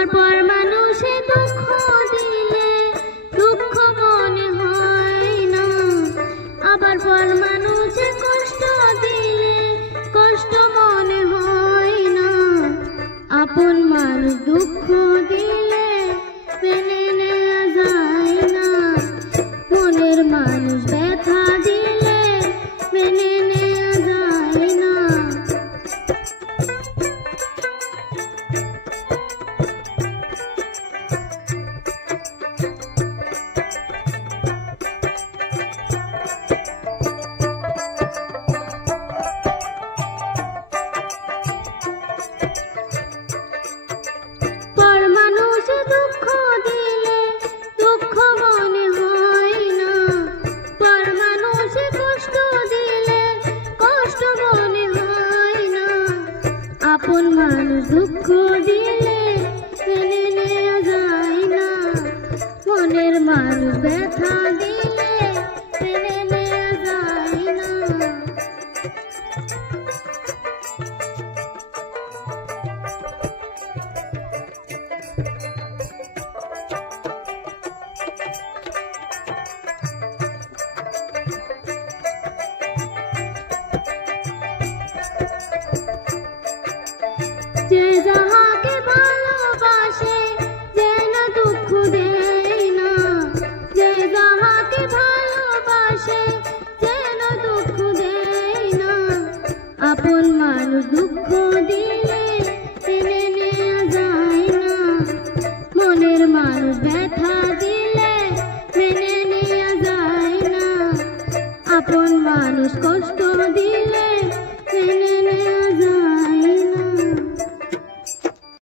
তোমার পর মানুষে দুঃখ দিলে দুঃখ মনে হয় না, আবার পর মানুষে কষ্ট দিলে কষ্ট মনে হয় না। আপন মানুষ দুঃখ দিলে মেনে নেওয়া যায় না, মনের মানুষ ব্যথা দিলে মেনে নেওয়া যায় না। পর মানুষে দুঃখ দিলে দুঃখ মনে হয় না, পর মানুষে কষ্ট দিলে কষ্ট মনে হয় না। আপন মানুষ দুঃখ দিলে মেনে নেওয়া যায় না, মনের মানুষ ব্যথা দিলে মেনে নেওয়া যায় না। যে যাহাকে ভালোবাসে যেন দুঃখ দেয় না, যে যাহাকে ভালোবাসে যেন দুঃখ দেয় না। আপন মানুষ দুঃখ